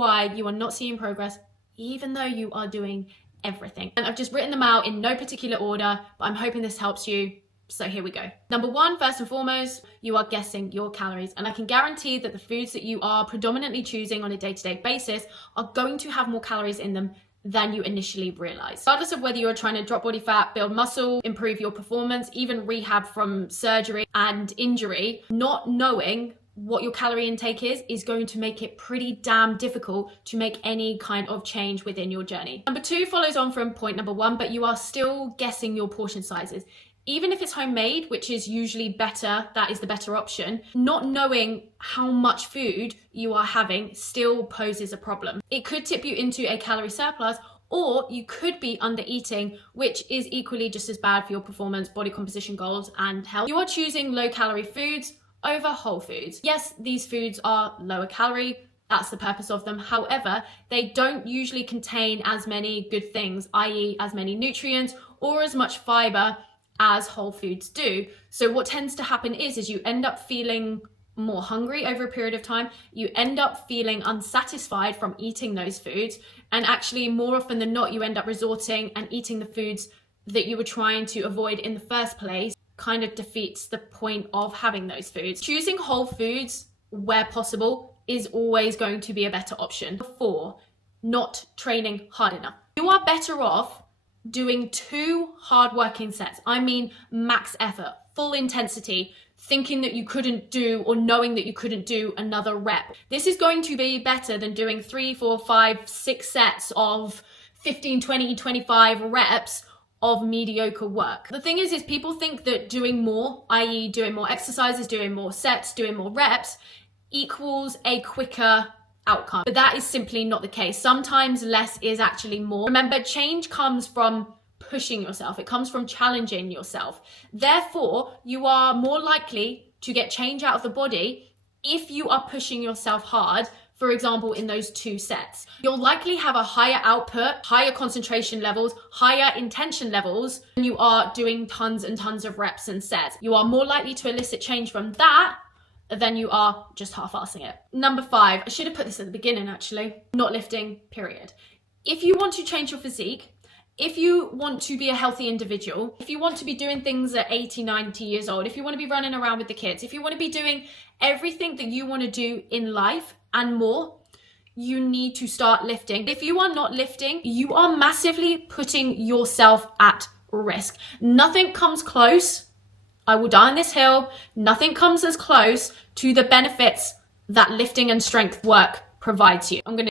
why you are not seeing progress, even though you are doing everything. And I've just written them out in no particular order, but I'm hoping this helps you. So here we go. Number one, first and foremost, you are guessing your calories. And I can guarantee that the foods that you are predominantly choosing on a day-to-day basis are going to have more calories in them than you initially realize. Regardless of whether you're trying to drop body fat, build muscle, improve your performance, even rehab from surgery and injury, not knowing what your calorie intake is going to make it pretty damn difficult to make any kind of change within your journey. Number two follows on from point number one, but you are still guessing your portion sizes. Even if it's homemade, which is usually better, that is the better option, not knowing how much food you are having still poses a problem. It could tip you into a calorie surplus, or you could be under eating, which is equally just as bad for your performance, body composition goals, and health. You are choosing low calorie foods over whole foods. Yes, these foods are lower calorie. That's the purpose of them. However, they don't usually contain as many good things, i.e. as many nutrients or as much fiber as whole foods do. So what tends to happen is you end up feeling more hungry over a period of time. You end up feeling unsatisfied from eating those foods. And actually, more often than not, you end up resorting and eating the foods that you were trying to avoid in the first place. Kind of defeats the point of having those foods. Choosing whole foods where possible is always going to be a better option. 4, not training hard enough. You are better off doing 2 hard working sets. I mean max effort, full intensity, thinking that you couldn't do or knowing that you couldn't do another rep. This is going to be better than doing 3, 4, 5, 6 sets of 15, 20, 25 reps of mediocre work. The thing is people think that doing more, i.e. doing more exercises, doing more sets, doing more reps, equals a quicker outcome. But that is simply not the case. Sometimes less is actually more. Remember, change comes from pushing yourself. It comes from challenging yourself. Therefore, you are more likely to get change out of the body if you are pushing yourself hard. For example, in those 2 sets, you'll likely have a higher output, higher concentration levels, higher intention levels when you are doing tons and tons of reps and sets. You are more likely to elicit change from that than you are just half-assing it. Number 5, I should have put this at the beginning actually, not lifting, period. If you want to change your physique, if you want to be a healthy individual, if you want to be doing things at 80, 90 years old, if you want to be running around with the kids, if you want to be doing everything that you want to do in life and more, you need to start lifting. If you are not lifting, you are massively putting yourself at risk. Nothing comes close. I will die on this hill. Nothing comes as close to the benefits that lifting and strength work provides you. I'm going to